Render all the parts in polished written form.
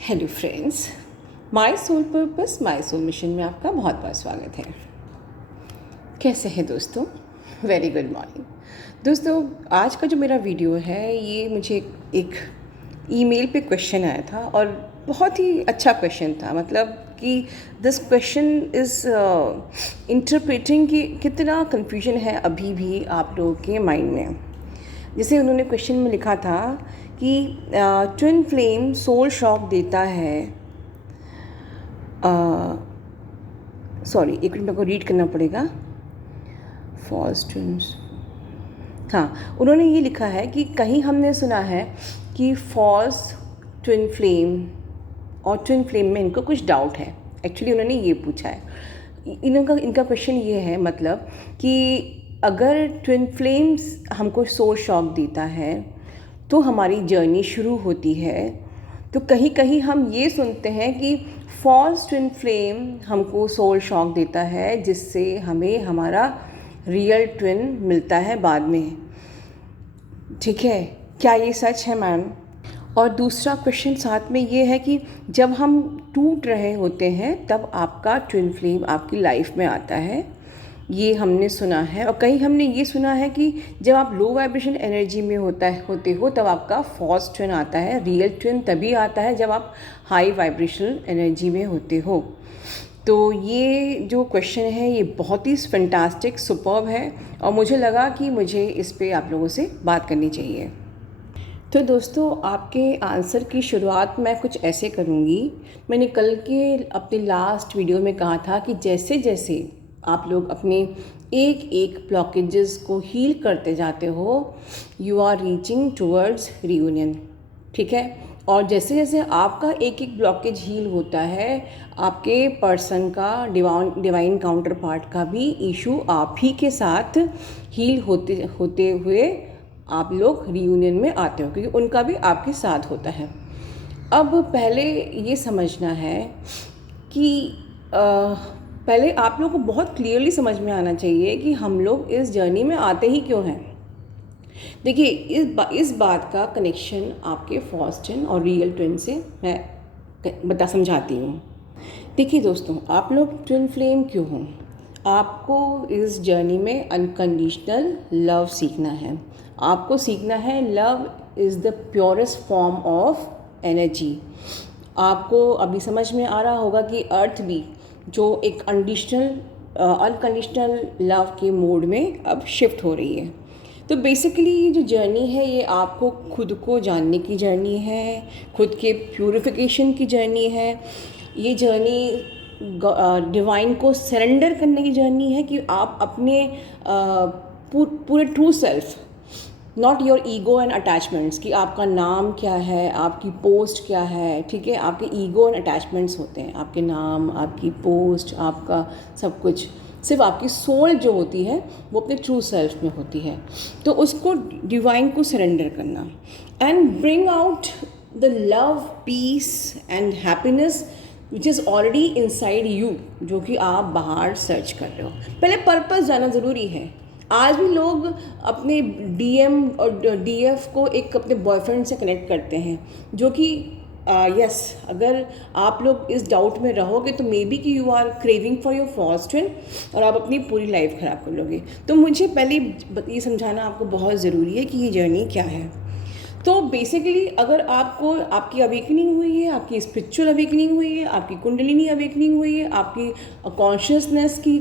Hello friends, my soul purpose my soul mission में आपका बहुत बहुत स्वागत है। कैसे हैं दोस्तों? वेरी गुड मॉर्निंग दोस्तों। आज का जो मेरा वीडियो है ये मुझे एक ईमेल पे क्वेश्चन आया था और बहुत ही अच्छा क्वेश्चन था। मतलब कि दिस क्वेश्चन इज़ इंटरप्रेटिंग कि कितना कन्फ्यूजन है अभी भी आप लोगों के माइंड में। जैसे उन्होंने क्वेश्चन में लिखा था कि ट्विन फ्लेम सोल शॉक देता है। सॉरी, एक मिनट मेरे को रीड करना पड़ेगा। फॉल्स ट्विन्स, हाँ, उन्होंने ये लिखा है कि कहीं हमने सुना है कि फॉल्स ट्विन फ्लेम और ट्विन फ्लेम में इनको कुछ डाउट है। एक्चुअली उन्होंने ये पूछा है, इनका क्वेश्चन ये है, मतलब कि अगर ट्विन फ्लेम्स हमको सोल शॉक देता है तो हमारी जर्नी शुरू होती है। तो कहीं कहीं हम ये सुनते हैं कि फॉल्स ट्विन फ्लेम हमको सोल शॉक देता है, जिससे हमें हमारा रियल ट्विन मिलता है बाद में। ठीक है, क्या ये सच है मैम? और दूसरा क्वेश्चन साथ में ये है कि जब हम टूट रहे होते हैं तब आपका ट्विन फ्लेम आपकी लाइफ में आता है, ये हमने सुना है। और कहीं हमने ये सुना है कि जब आप लो वाइब्रेशन एनर्जी में होते हो तब आपका फॉल्स ट्विन आता है। रियल ट्विन तभी आता है जब आप हाई वाइब्रेशनल एनर्जी में होते हो। तो ये जो क्वेश्चन है ये बहुत ही फैंटास्टिक सुपर्ब है और मुझे लगा कि मुझे इस पे आप लोगों से बात करनी चाहिए। तो दोस्तों, आपके आंसर की शुरुआत मैं कुछ ऐसे करूँगी। मैंने कल के अपने लास्ट वीडियो में कहा था कि जैसे जैसे आप लोग अपने एक एक ब्लॉकेजेस को हील करते जाते हो, you are reaching towards reunion. ठीक है, और जैसे जैसे आपका एक एक ब्लॉकेज हील होता है, आपके पर्सन का डिवाइन काउंटर पार्ट का भी इशू आप ही के साथ हील होते होते हुए आप लोग रियूनियन में आते हो, क्योंकि उनका भी आपके साथ होता है। अब पहले ये समझना है कि पहले आप लोगों को बहुत क्लियरली समझ में आना चाहिए कि हम लोग इस जर्नी में आते ही क्यों हैं। देखिए, इस बात का कनेक्शन आपके फॉल्स ट्विन और रियल ट्विन से मैं समझाती हूँ। देखिए दोस्तों, आप लोग ट्विन फ्लेम क्यों हो? आपको इस जर्नी में अनकंडीशनल लव सीखना है। आपको सीखना है love is the purest form of energy. आपको अभी समझ में आ रहा होगा कि अर्थ भी जो एक अनकंडीशनल लव के मोड में अब शिफ्ट हो रही है। तो बेसिकली ये जो जर्नी है ये आपको खुद को जानने की जर्नी है, खुद के प्यूरिफिकेशन की जर्नी है। ये जर्नी डिवाइन को सरेंडर करने की जर्नी है कि आप अपने पूरे true self, not your ego and attachments, कि आपका नाम क्या है, आपकी पोस्ट क्या है। ठीक है, आपके ईगो एंड अटैचमेंट्स होते हैं, आपके नाम, आपकी पोस्ट, आपका सब कुछ। सिर्फ आपकी सोल जो होती है वो अपने ट्रू सेल्फ में होती है। तो उसको डिवाइन को सरेंडर करना and bring out the love, peace and happiness which is already inside you, जो कि आप बाहर सर्च कर रहे हो। पहले पर्पस जाना ज़रूरी है। आज भी लोग अपने डीएम और डीएफ को एक अपने बॉयफ्रेंड से कनेक्ट करते हैं, जो कि यस, अगर आप लोग इस डाउट में रहोगे तो मे बी कि you are craving for your false twin और आप अपनी पूरी लाइफ ख़राब कर लोगे। तो मुझे पहले ये समझाना आपको बहुत ज़रूरी है कि ये जर्नी क्या है। तो बेसिकली अगर आपको आपकी अवेकनिंग हुई है, आपकी स्पिरिचुअल अवेकनिंग हुई है, आपकी कुंडलिनी अवेकनिंग हुई है, आपकी कॉन्शियसनेस की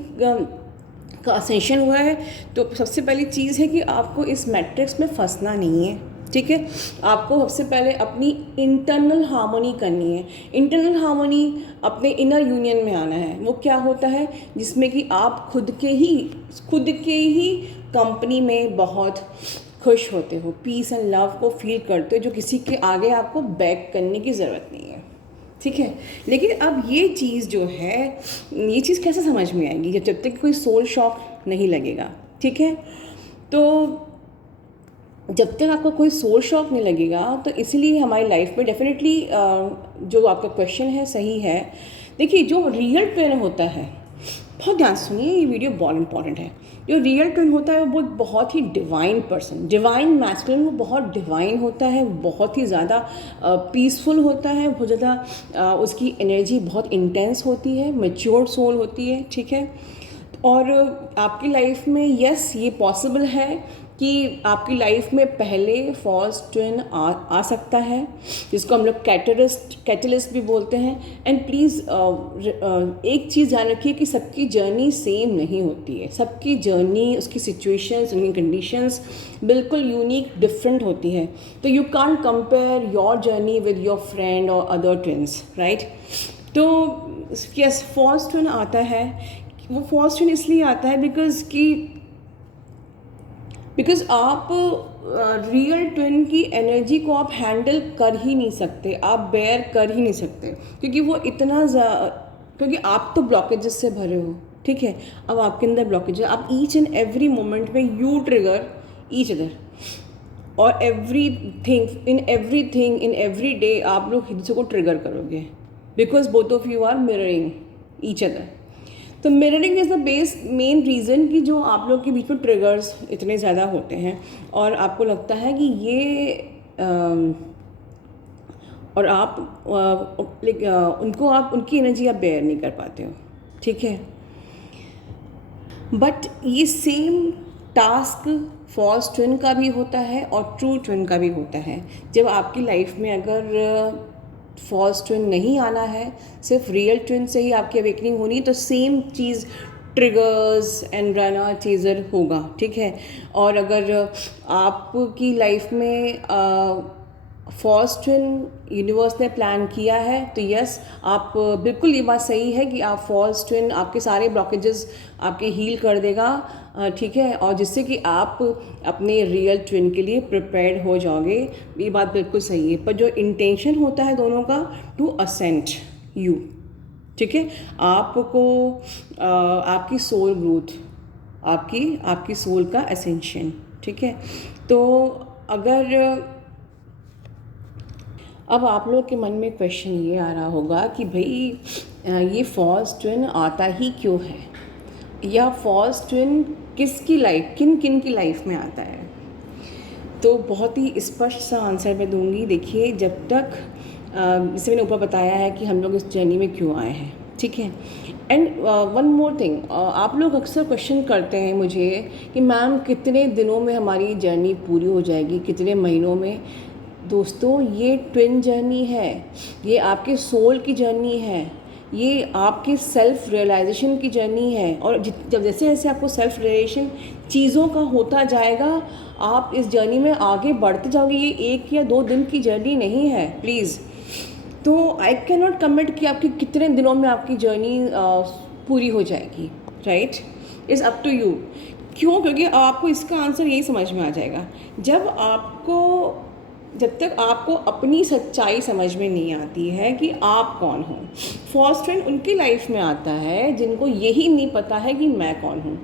का असेंशन हुआ है, तो सबसे पहली चीज़ है कि आपको इस मैट्रिक्स में फंसना नहीं है। ठीक है, आपको सबसे पहले अपनी इंटरनल हार्मोनी करनी है। इंटरनल हार्मोनी अपने इनर यूनियन में आना है। वो क्या होता है? जिसमें कि आप खुद के ही कंपनी में बहुत खुश होते हो, पीस एंड लव को फील करते हो, जो किसी के आगे आपको बैक करने की ज़रूरत नहीं है। ठीक है, लेकिन अब ये चीज़ जो है, ये चीज़ कैसे समझ में आएगी? जब तक कोई सोल शॉक नहीं लगेगा। ठीक है, तो जब तक आपको कोई सोल शॉक नहीं लगेगा, तो इसीलिए हमारी लाइफ में डेफिनेटली जो आपका क्वेश्चन है सही है। देखिए, जो रियल ट्विन होता है बहुत ध्यान से सुनिए, ये वीडियो बहुत इंपॉर्टेंट है। जो रियल ट्विन होता है वो बहुत ही डिवाइन पर्सन, डिवाइन मैस्कुलिन, वो बहुत डिवाइन होता है, बहुत ही ज़्यादा पीसफुल होता है, बहुत ज़्यादा उसकी एनर्जी बहुत इंटेंस होती है, मैच्योर सोल होती है, ठीक है। और आपकी लाइफ में यस ये पॉसिबल है कि आपकी लाइफ में पहले फॉल्स ट्विन आ सकता है, जिसको हम लोग कैटलिस्ट भी बोलते हैं। एंड प्लीज़ एक चीज़ ध्यान रखिए कि सबकी जर्नी सेम नहीं होती है, सबकी जर्नी, उसकी सिचुएशंस, उनकी कंडीशंस बिल्कुल यूनिक डिफरेंट होती है। तो you can't compare your journey with your friend और अदर ट्विन्स, राइट। तो यस फॉल्स ट्विन आता है, वो फॉल्स ट्विन इसलिए आता है बिकॉज आप रियल ट्विन की एनर्जी को आप हैंडल कर ही नहीं सकते, आप बेयर कर ही नहीं सकते, क्योंकि वो इतना क्योंकि आप तो ब्लॉकेजेस से भरे हो, ठीक है। अब आपके अंदर ब्लॉकेज है, आप ईच एंड एवरी मोमेंट में यू ट्रिगर ईच अदर, और इन एवरी डे आप लोग एक दूसरे को ट्रिगर करोगे, because both of you are mirroring each other. तो mirroring is the main reason कि जो आप लोग के बीच में ट्रिगर्स इतने ज़्यादा होते हैं और आपको लगता है कि ये और आप उनकी एनर्जी आप बेयर नहीं कर पाते हो, ठीक है। बट ये सेम टास्क फॉल्स ट्विन का भी होता है और ट्रू ट्विन का भी होता है। जब आपकी लाइफ में अगर फॉल्स ट्विन नहीं आना है, सिर्फ रियल ट्विन से ही आपकी अवेकनिंग होनी, तो same cheese triggers and runner chaser होगा, ठीक है। और अगर आपकी लाइफ में फॉल्स ट्विन यूनिवर्स ने प्लान किया है तो यस आप बिल्कुल, ये बात सही है कि आप फॉल्स ट्विन आपके सारे ब्लॉकेजेस आपके हील कर देगा, ठीक है, और जिससे कि आप अपने रियल ट्विन के लिए प्रिपेयर्ड हो जाओगे, ये बात बिल्कुल सही है। पर जो इंटेंशन होता है दोनों का टू असेंट यू, ठीक है, आपको आपकी सोल ग्रोथ, आपकी सोल का असेंशन, ठीक है। तो अगर अब आप लोग के मन में क्वेश्चन ये आ रहा होगा कि भाई ये फॉल्स ट्विन आता ही क्यों है, या फॉल्स ट्विन किन किन की लाइफ में आता है। तो बहुत ही स्पष्ट सा आंसर मैं दूंगी। देखिए, जब तक जैसे मैंने ऊपर बताया है कि हम लोग इस जर्नी में क्यों आए हैं, ठीक है। एंड वन मोर थिंग, आप लोग अक्सर क्वेश्चन करते हैं मुझे कि मैम कितने दिनों में हमारी जर्नी पूरी हो जाएगी, कितने महीनों में। दोस्तों, ये ट्विन जर्नी है, ये आपके सोल की जर्नी है, ये आपकी सेल्फ रियलाइजेशन की जर्नी है। और जब जैसे जैसे आपको सेल्फ रियलाइजेशन चीज़ों का होता जाएगा, आप इस जर्नी में आगे बढ़ते जाओगे। ये 1 या 2 दिन की जर्नी नहीं है, प्लीज़। तो आई कैन नॉट कमिट कि आपकी कितने दिनों में आपकी जर्नी पूरी हो जाएगी, right. Is up to you. क्यों? क्योंकि आपको इसका आंसर यही समझ में आ जाएगा जब तक आपको अपनी सच्चाई समझ में नहीं आती है कि आप कौन हो। फॉल्स ट्विन उनकी लाइफ में आता है जिनको यही नहीं पता है कि मैं कौन हूँ,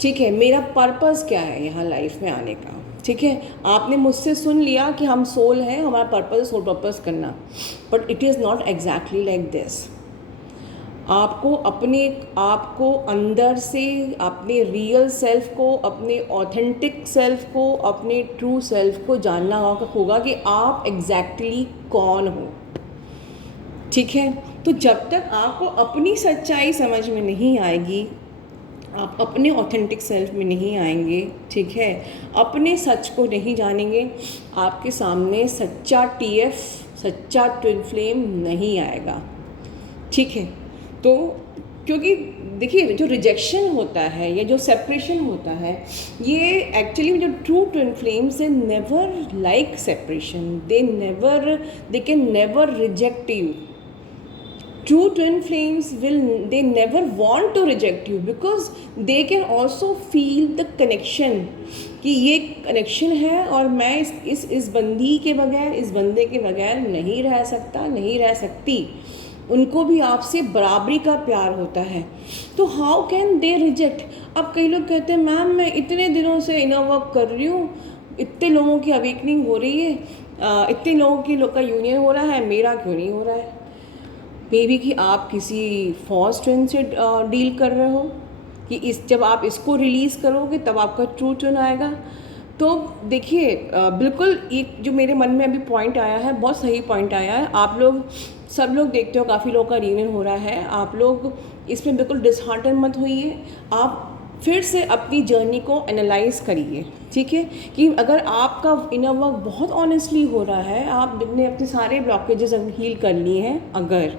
ठीक है, मेरा पर्पस क्या है यहाँ लाइफ में आने का, ठीक है। आपने मुझसे सुन लिया कि हम सोल हैं, हमारा पर्पस है सोल पर्पस करना, but it is not exactly like this. आपको अंदर से अपने रियल सेल्फ को, अपने ऑथेंटिक सेल्फ को, अपने ट्रू सेल्फ को जानना होगा कि आप एग्जैक्टली कौन हो, ठीक है। तो जब तक आपको अपनी सच्चाई समझ में नहीं आएगी, आप अपने ऑथेंटिक सेल्फ में नहीं आएंगे, ठीक है, अपने सच को नहीं जानेंगे, आपके सामने सच्चा TF, सच्चा ट्विन फ्लेम नहीं आएगा, ठीक है। तो क्योंकि देखिए, जो रिजेक्शन होता है या जो सेपरेशन होता है, ये एक्चुअली जो true twin flames, never like separation, they can never reject you. True twin flames they never want to reject you because they can also feel the connection कि ये कनेक्शन है और मैं इस बंदी के बगैर, इस बंदे के बगैर नहीं रह सकता, नहीं रह सकती। उनको भी आपसे बराबरी का प्यार होता है, तो हाउ कैन दे रिजेक्ट। अब कई लोग कहते हैं मैम मैं इतने दिनों से इनर वर्क कर रही हूँ, इतने लोगों की अवेकनिंग हो रही है, इतने लोगों का यूनियन हो रहा है, मेरा क्यों नहीं हो रहा है। मे बी कि आप किसी फॉल्स ट्विन से डील कर रहे हो, कि जब आप इसको रिलीज़ करोगे तब आपका ट्रू ट्विन आएगा। तो देखिए बिल्कुल एक जो मेरे मन में अभी पॉइंट आया है, बहुत सही पॉइंट आया है। आप लोग सब लोग देखते हो काफ़ी लोगों का रियूनियन हो रहा है, आप लोग इसमें बिल्कुल डिसहार्टन मत होइए। आप फिर से अपनी जर्नी को एनालाइज करिए, ठीक है, कि अगर आपका इनर वर्क बहुत ऑनेस्टली हो रहा है, आपने अपने सारे ब्लॉकेजेस हील कर लिए हैं अगर,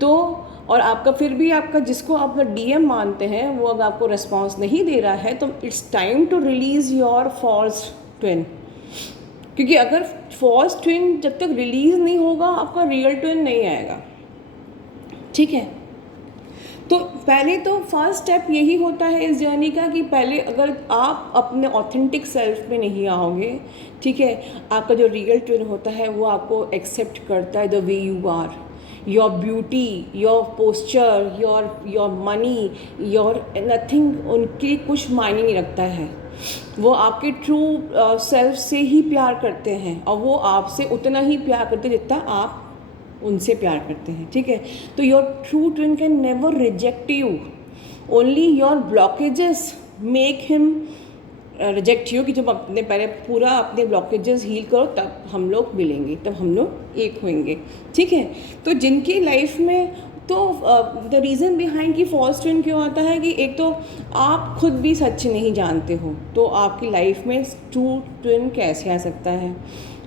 तो और आपका फिर भी आपका जिसको आप डीएम मानते हैं वो अगर आपको रिस्पॉन्स नहीं दे रहा है, तो it's time to release your false twin. क्योंकि अगर फॉल्स ट्विन जब तक रिलीज़ नहीं होगा, आपका रियल ट्विन नहीं आएगा, ठीक है। तो पहले तो फर्स्ट स्टेप यही होता है इस जर्नी का कि पहले अगर आप अपने ऑथेंटिक सेल्फ में नहीं आओगे, ठीक है, आपका जो रियल ट्विन होता है वो आपको एक्सेप्ट करता है the way you are, your beauty, your posture, your money, your nothing, उनके कुछ मायने नहीं रखता है। वो आपके ट्रू सेल्फ से ही प्यार करते हैं और वो आपसे उतना ही प्यार करते हैं जितना आप उनसे प्यार करते हैं, ठीक है। तो your true twin can never reject you, only your blockages make him reject you, कि जब अपने पहले पूरा अपने ब्लॉकेजेस हील करो तब हम लोग मिलेंगे, तब हम लोग एक होंगे, ठीक है। तो जिनकी लाइफ में तो द रीज़न बिहाइंड कि फॉल्स ट्विन क्यों आता है कि एक तो आप खुद भी सच नहीं जानते हो, तो आपकी लाइफ में ट्रू ट्विन कैसे आ सकता है।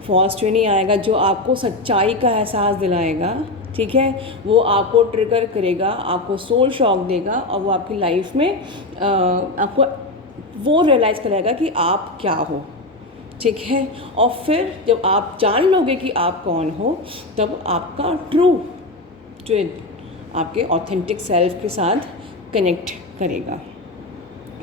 फॉल्स ट्विन ही आएगा जो आपको सच्चाई का एहसास दिलाएगा, ठीक है, वो आपको ट्रिगर करेगा, आपको सोल शॉक देगा और वो आपकी लाइफ में आपको वो रियलाइज़ कराएगा कि आप क्या हो, ठीक है। और फिर जब आप जान लोगे कि आप कौन हो, तब आपका ट्रू ट्विन आपके ऑथेंटिक सेल्फ के साथ कनेक्ट करेगा,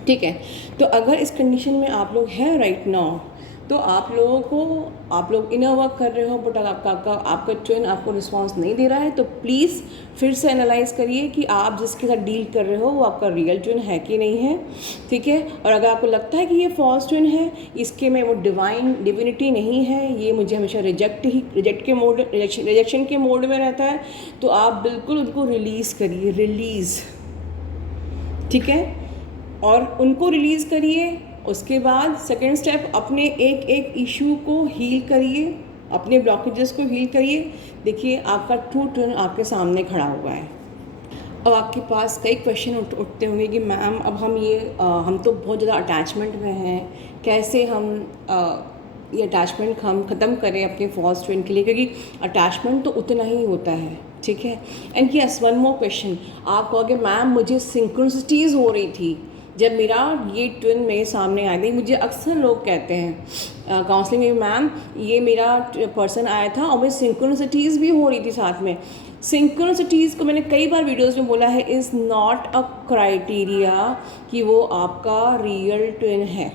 ठीक है। तो अगर इस कंडीशन में आप लोग हैं राइट नाउ, तो आप लोगों को, आप लोग इनर वर्क कर रहे हो बट आपका ट्विन आपको रिस्पांस नहीं दे रहा है, तो प्लीज़ फिर से एनालाइज करिए कि आप जिसके साथ डील कर रहे हो वो आपका रियल ट्विन है कि नहीं है, ठीक है। और अगर आपको लगता है कि ये फॉल्स ट्विन है, इसके में वो डिविनिटी नहीं है, ये मुझे हमेशा रिजेक्शन के मोड में रहता है, तो आप बिल्कुल उनको रिलीज़ करिए, रिलीज़, ठीक है। और उनको रिलीज़ करिए। उसके बाद सेकेंड स्टेप, अपने एक एक इशू को हील करिए, अपने ब्लॉकेजेस को हील करिए। देखिए आपका ट्रू ट्विन आपके सामने खड़ा हुआ है। अब आपके पास कई क्वेश्चन उठते होंगे कि मैम अब हम तो बहुत ज़्यादा अटैचमेंट में हैं, कैसे हम ये अटैचमेंट हम ख़त्म करें अपने फॉल्स ट्विन के लिए, क्योंकि अटैचमेंट तो उतना ही होता है, ठीक है। And yes, one more question, आप कहोगे मैम मुझे सिंक्रोनिसिटीज़ हो रही थी जब मेरा ये ट्विन मेरे सामने आ गई। मुझे अक्सर लोग कहते हैं काउंसलिंग में, मैम ये मेरा पर्सन आया था और मुझे सिंक्रोनिसिटीज़ भी हो रही थी साथ में। सिंक्रोनिसिटीज़ को मैंने कई बार वीडियोस में बोला है, इज़ नॉट अ क्राइटेरिया कि वो आपका रियल ट्विन है।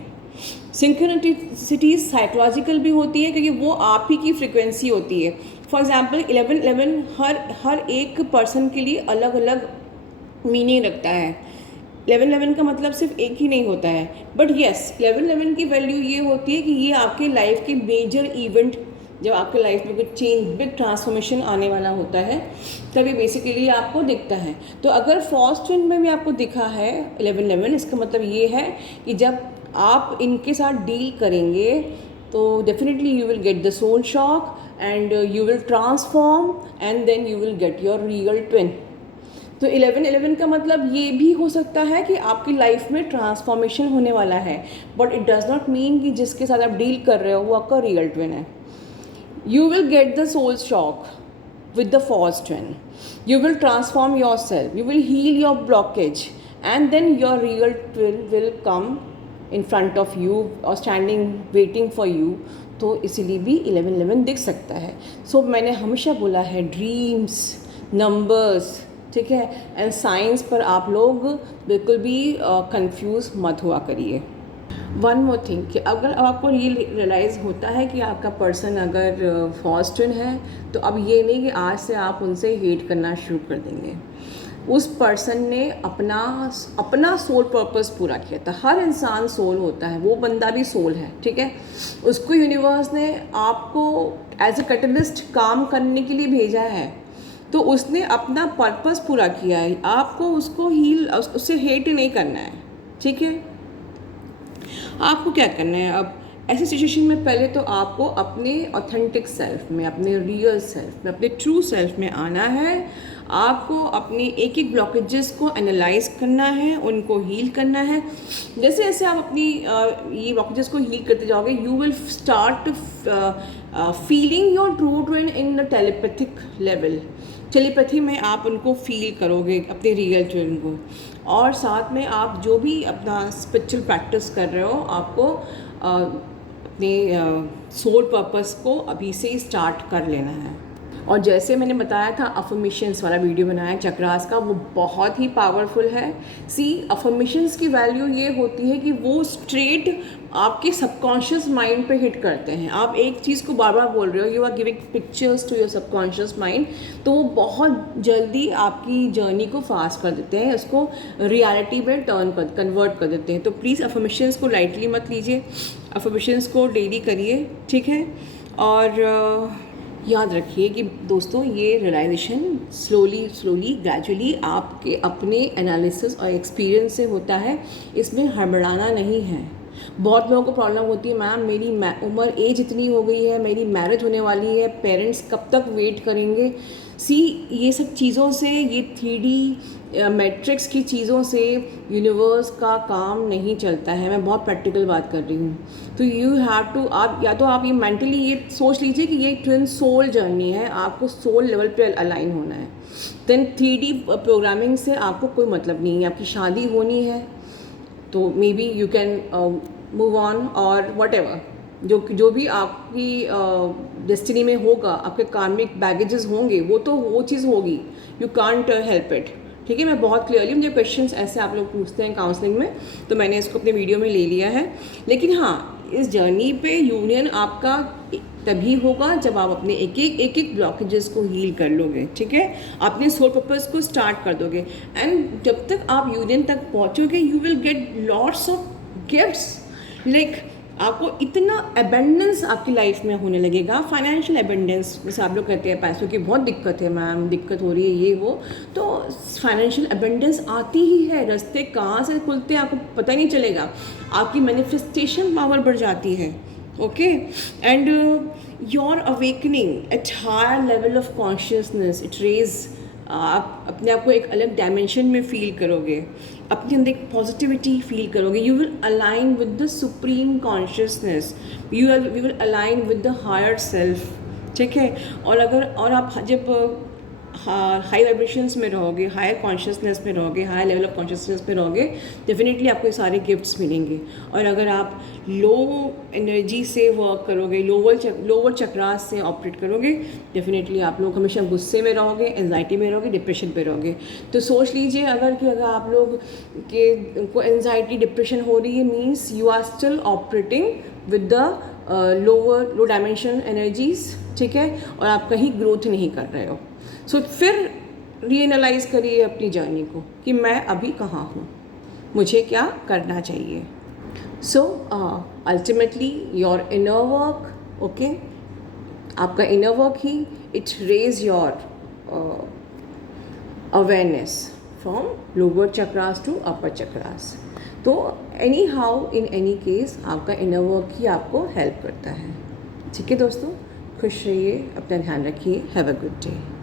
सिंक्रोनिसिटीज़ साइकोलॉजिकल भी होती है क्योंकि वो आप ही की फ्रिक्वेंसी होती है। फॉर एग्जांपल 1111 हर एक पर्सन के लिए अलग अलग मीनिंग रखता है। 1111 का मतलब सिर्फ एक ही नहीं होता है, बट येस 1111 की वैल्यू ये होती है कि ये आपके लाइफ के मेजर इवेंट, जब आपके लाइफ में कुछ चेंज, बिग ट्रांसफॉर्मेशन आने वाला होता है, तभी बेसिकली आपको दिखता है। तो अगर फॉल्स ट्विन में भी आपको दिखा है 1111, इसका मतलब ये है कि जब आप इनके साथ डील करेंगे तो definitely you will get the soul shock and you will transform and then you will get your real twin. तो 1111 का मतलब ये भी हो सकता है कि आपकी लाइफ में ट्रांसफॉर्मेशन होने वाला है, but it does not mean कि जिसके साथ आप डील कर रहे हो वो आपका रियल ट्विन है। You will get the soul shock with the false twin. You will transform yourself, you will heal your blockage, and then your real twin will come in front of you or standing waiting for you. तो इसीलिए भी 1111 दिख सकता है। सो मैंने हमेशा बोला है ड्रीम्स, नंबर्स, ठीक है, एंड साइंस पर आप लोग बिल्कुल भी कंफ्यूज मत हुआ करिए। वन मोर थिंग कि अगर आपको ये रियलाइज़ होता है कि आपका पर्सन अगर फॉल्स ट्विन है, तो अब ये नहीं कि आज से आप उनसे हेट करना शुरू कर देंगे। उस पर्सन ने अपना सोल पर्पस पूरा किया था। हर इंसान सोल होता है, वो बंदा भी सोल है, ठीक है। उसको यूनिवर्स ने आपको एज ए कैटलिस्ट काम करने के लिए भेजा है। तो उसने अपना पर्पस पूरा किया है, आपको उसको हील, उससे हेट नहीं करना है, ठीक है। आपको क्या करना है अब ऐसी सिचुएशन में, पहले तो आपको अपने ऑथेंटिक सेल्फ में, अपने रियल सेल्फ में, अपने ट्रू सेल्फ में आना है। आपको अपने एक एक ब्लॉकेजेस को एनालाइज करना है, उनको हील करना है। जैसे जैसे आप अपनी ये ब्लॉकेजेस को हील करते जाओगे, you will start feeling your true twin in the telepathic level. Telepathy में आप उनको फील करोगे, अपने रियल ट्विन को। और साथ में आप जो भी अपना स्पिरिचुअल प्रैक्टिस कर रहे हो, आपको अपने सोल पर्पस को अभी से ही स्टार्ट कर लेना है। और जैसे मैंने बताया था, अफर्मेशंस वाला वीडियो बनाया चक्रास का, वो बहुत ही पावरफुल है। सी, अफर्मेशंस की वैल्यू ये होती है कि वो स्ट्रेट आपके सबकॉन्शियस माइंड पे हिट करते हैं। आप एक चीज़ को बार बार बोल रहे हो, you are giving pictures to your subconscious mind, तो वो बहुत जल्दी आपकी जर्नी को फास्ट कर देते हैं, उसको रियलिटी में कन्वर्ट कर देते हैं। तो प्लीज़ अफर्मेशंस को लाइटली मत लीजिए, अफर्मेशंस को डेली करिए, ठीक है। और याद रखिए कि दोस्तों, ये रियलाइजेशन स्लोली ग्रेजुअली आपके अपने एनालिसिस और एक्सपीरियंस से होता है, इसमें हड़बड़ाना नहीं है। बहुत लोगों को प्रॉब्लम होती है, मैम मेरी उम्र एज इतनी हो गई है, मेरी मैरिज होने वाली है, पेरेंट्स कब तक वेट करेंगे। सी, ये सब चीज़ों से, ये 3D मैट्रिक्स की चीज़ों से यूनिवर्स का काम नहीं चलता है। मैं बहुत प्रैक्टिकल बात कर रही हूँ। तो यू हैव टू, आप या तो आप ये मेंटली ये सोच लीजिए कि ये ट्विन सोल जर्नी है, आपको सोल लेवल पे अलाइन होना है। देन 3D प्रोग्रामिंग से आपको कोई मतलब नहीं है। आपकी शादी होनी है तो may be you can move on, और वट एवर जो भी आपकी डेस्टिनी में होगा, आपके कार्मिक बैगेजेस होंगे, वो तो वो चीज़ होगी, यू कांट हेल्प इट, ठीक है। मैं बहुत क्लियरली, मुझे क्वेश्चंस ऐसे आप लोग पूछते हैं काउंसलिंग में, तो मैंने इसको अपने वीडियो में ले लिया है। लेकिन हाँ, इस जर्नी पे यूनियन आपका तभी होगा जब आप अपने एक एक ब्लॉकेजेस को हील कर लोगे, ठीक है। अपने सोल पर्पस को स्टार्ट कर दोगे, एंड जब तक आप यूनियन तक पहुँचोगे, you will get lots of gifts. Like आपको इतना एबेंडेंस आपकी लाइफ में होने लगेगा, फाइनेंशियल एबेंडेंस। जैसे आप लोग कहते हैं पैसों की बहुत दिक्कत है मैम, दिक्कत हो रही है ये वो, तो फाइनेंशियल एबेंडेंस आती ही है। रास्ते कहाँ से खुलते हैं आपको पता नहीं चलेगा, आपकी मैनिफेस्टेशन पावर बढ़ जाती है, okay. And your awakening at higher level of consciousness, it raise, आप अपने आप को एक अलग डायमेंशन में फील करोगे, अपने अंदर एक पॉजिटिविटी फील करोगे। You will align with the supreme consciousness, you will align with the higher self, ठीक है। और आप जब हाई वाइब्रेशंस में रहोगे, हायर कॉन्शियसनेस में रहोगे, हायर लेवल ऑफ कॉन्शियसनेस में रहोगे, डेफिनेटली आपको सारे गिफ्ट्स मिलेंगे। और अगर आप लो एनर्जी से वर्क करोगे, लोअर चक्रास से ऑपरेट करोगे, डेफिनेटली आप लोग हमेशा गुस्से में रहोगे, एंजाइटी में रहोगे, डिप्रेशन पे रहोगे। तो सोच लीजिए, अगर आप लोग के को एंजाइटी डिप्रेशन हो रही है, means you are still operating with the low dimension energies, ठीक है, और आप कहीं ग्रोथ नहीं कर रहे हो। सो फिर रीएनालाइज करिए अपनी जर्नी को कि मैं अभी कहाँ हूँ, मुझे क्या करना चाहिए। So ultimately your inner work, okay, आपका इनर वर्क ही it raise your awareness from lower chakras to upper chakras. तो any how in any case आपका इनर वर्क ही आपको हेल्प करता है, ठीक है दोस्तों। खुश रहिए, अपना ध्यान रखिए, हैव अ गुड डे।